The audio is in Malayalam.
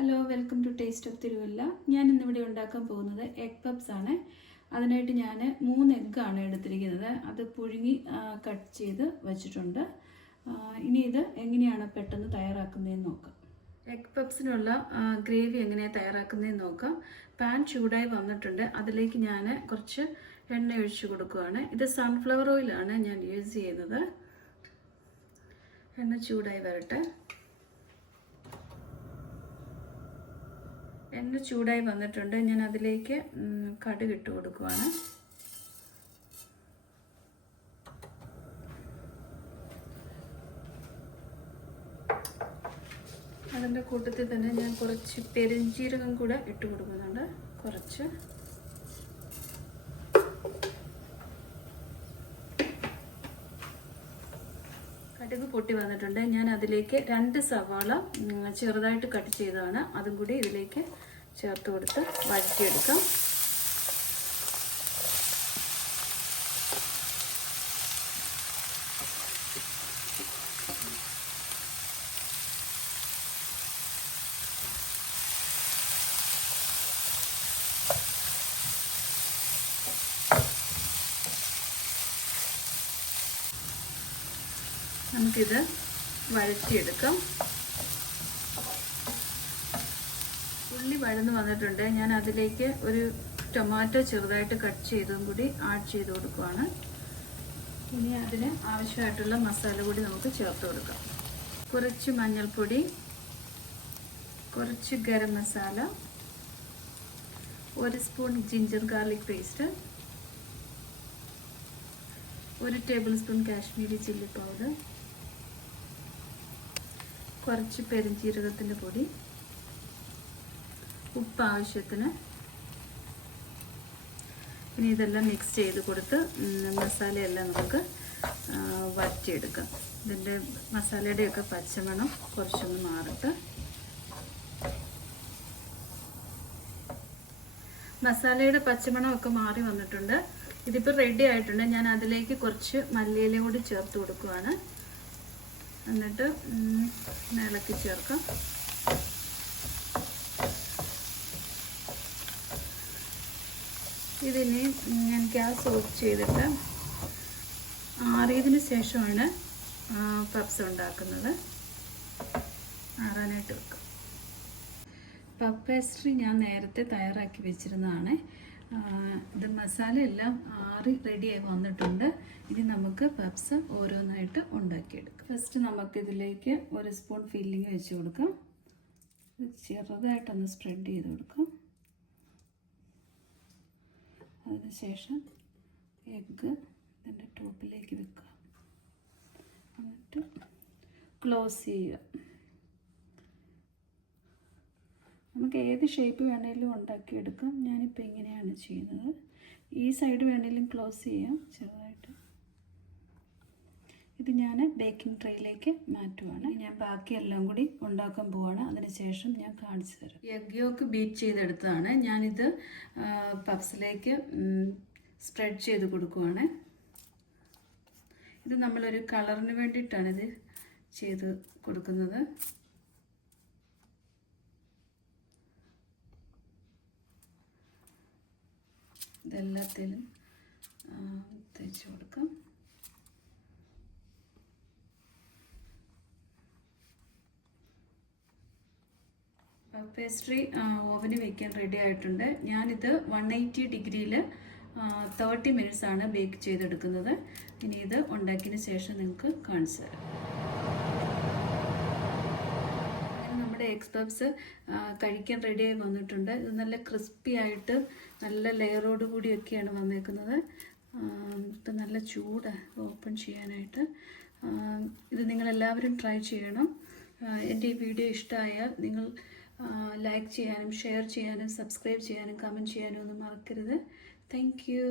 Hello, welcome to taste of Thiruvalla. ഞാൻ ഇന്നിവിടെ ഉണ്ടാക്കാൻ പോകുന്നത് എഗ് പപ്സ് ആണ്. അതിനായിട്ട് ഞാൻ 3 എഗ്ഗാണ് എടുത്തിരിക്കുന്നത്. അത് പുഴുങ്ങി കട്ട് ചെയ്ത് വെച്ചിട്ടുണ്ട്. ഇനി ഇത് എങ്ങനെയാണ് പെട്ടെന്ന് തയ്യാറാക്കുന്നതെന്ന് നോക്കാം. എഗ് പപ്സിനുള്ള ഗ്രേവി എങ്ങനെയാണ് തയ്യാറാക്കുന്നതെന്ന് നോക്കാം. പാൻ ചൂടായി വന്നിട്ടുണ്ട്. അതിലേക്ക് ഞാൻ കുറച്ച് എണ്ണ ഒഴിച്ച് കൊടുക്കുകയാണ്. ഇത് സൺഫ്ലവർ ഓയിലാണ് ഞാൻ യൂസ് ചെയ്യുന്നത്. എണ്ണ ചൂടായി വരട്ടെ. എണ്ണ ചൂടായി വന്നിട്ടുണ്ട്. ഞാൻ അതിലേക്ക് കടുക് ഇട്ട് കൊടുക്കുകയാണ്. അതിൻ്റെ കൂട്ടത്തിൽ തന്നെ ഞാൻ കുറച്ച് പെരുംജീരകം കൂടെ ഇട്ട് കൊടുക്കുന്നുണ്ട്. കുറച്ച് കടുക് പൊട്ടി വന്നിട്ടുണ്ട്. ഞാൻ അതിലേക്ക് 2 സവാള ചെറുതായിട്ട് കട്ട് ചെയ്തതാണ്. അതും കൂടി ഇതിലേക്ക് ചേർത്ത് കൊടുത്ത് വഴറ്റിയെടുക്കാം. നമുക്കിത് വഴറ്റിയെടുക്കാം. ഉള്ളി വഴന്ന് വന്നിട്ടുണ്ട്. ഞാൻ അതിലേക്ക് ഒരു ടൊമാറ്റോ ചെറുതായിട്ട് കട്ട് ചെയ്തതും കൂടി ആഡ് ചെയ്ത് കൊടുക്കുകയാണ്. ഇനി അതിന് ആവശ്യമായിട്ടുള്ള മസാല കൂടി നമുക്ക് ചേർത്ത് കൊടുക്കാം. കുറച്ച് മഞ്ഞൾപ്പൊടി, കുറച്ച് garam masala, 1 spoon ginger garlic paste, 1 table spoon Kashmiri chilli powder, കുറച്ച് പെരുംജീരകത്തിൻ്റെ പൊടി, ഉപ്പ് ആവശ്യത്തിന്. ഇനി ഇതെല്ലാം മിക്സ് ചെയ്ത് കൊടുത്ത് മസാലയെല്ലാം നമുക്ക് വഴറ്റിയെടുക്കാം. ഇതിൻ്റെ മസാലയുടെയൊക്കെ പച്ചമണം കുറച്ചൊന്ന് മാറട്ടെ. മസാലയുടെ പച്ചമണം ഒക്കെ മാറി വന്നിട്ടുണ്ട്. ഇതിപ്പോൾ റെഡി ആയിട്ടുണ്ട്. ഞാൻ അതിലേക്ക് കുറച്ച് മല്ലിയില കൂടി ചേർത്ത് കൊടുക്കുകയാണ്. എന്നിട്ട് ഇളക്കി ചേർക്കാം. ഇതിന് ഞാൻ ഗ്യാസ് ഓഫ് ചെയ്തിട്ട് ആറിയതിന് ശേഷമാണ് പപ്സ് ഉണ്ടാക്കുന്നത്. ആറാനായിട്ട് വെക്കാം. പപ്പ് പേസ്ട്രി ഞാൻ നേരത്തെ തയ്യാറാക്കി വെച്ചിരുന്നതാണ്. ഇത് മസാല എല്ലാം ആറി റെഡിയായി വന്നിട്ടുണ്ട്. ഇനി നമുക്ക് പപ്സ് ഓരോന്നായിട്ട് ഉണ്ടാക്കിയെടുക്കാം. ഫസ്റ്റ് നമുക്കിതിലേക്ക് 1 സ്പൂൺ ഫില്ലിങ് വെച്ച് കൊടുക്കാം. ചെറുതായിട്ടൊന്ന് സ്പ്രെഡ് ചെയ്ത് കൊടുക്കാം. അതിനുശേഷം എഗ്ഗ് ഇതിൻ്റെ ടോപ്പിലേക്ക് വെക്കുക. എന്നിട്ട് ക്ലോസ് ചെയ്യുക. നമുക്ക് ഏത് ഷേപ്പ് വേണമെങ്കിലും ഉണ്ടാക്കിയെടുക്കാം. ഞാനിപ്പോൾ ഇങ്ങനെയാണ് ചെയ്യുന്നത്. ഈ സൈഡ് വേണമെങ്കിലും ക്ലോസ് ചെയ്യാം ചെറുതായിട്ട്. ഇത് ഞാൻ ബേക്കിംഗ് ട്രേയിലേക്ക് മാറ്റുവാണ്. ഞാൻ ബാക്കിയെല്ലാം കൂടി ഉണ്ടാക്കാൻ പോവാണ്. അതിനുശേഷം ഞാൻ കാണിച്ചു തരാം. എഗ് യോക്ക് ബീറ്റ് ചെയ്തെടുത്തതാണ്. ഞാനിത് പപ്സിലേക്ക് സ്പ്രെഡ് ചെയ്ത് കൊടുക്കുവാണ്. ഇത് നമ്മളൊരു കളറിന് വേണ്ടിയിട്ടാണ് ഇത് ചെയ്ത് കൊടുക്കുന്നത്. ഇതെല്ലാത്തിലും തേച്ച് കൊടുക്കാം. പേസ്ട്രി ഓവന് വയ്ക്കാൻ റെഡി ആയിട്ടുണ്ട്. ഞാനിത് 180 ഡിഗ്രിയിൽ 30 മിനിറ്റ്സ് ആണ് ബേക്ക് ചെയ്തെടുക്കുന്നത്. ഇനി ഇത് ഉണ്ടാക്കിയതിന് ശേഷം നിങ്ങൾക്ക് കാണിച്ചു തരാം. നമ്മുടെ എഗ് പപ്സ് കഴിക്കാൻ റെഡിയായി വന്നിട്ടുണ്ട്. ഇത് നല്ല ക്രിസ്പി ആയിട്ട് നല്ല ലെയറോട് കൂടിയൊക്കെയാണ് വന്നേക്കുന്നത്. ഇപ്പം നല്ല ചൂട് ഓപ്പൺ ചെയ്യാനായിട്ട്. ഇത് നിങ്ങളെല്ലാവരും ട്രൈ ചെയ്യണം. എൻ്റെ ഈ വീഡിയോ ഇഷ്ടമായാൽ നിങ്ങൾ ലൈക്ക് ചെയ്യാനും ഷെയർ ചെയ്യാനും സബ്സ്ക്രൈബ് ചെയ്യാനും കമൻറ്റ് ചെയ്യാനും ഒന്നും മറക്കരുത്. Thank you.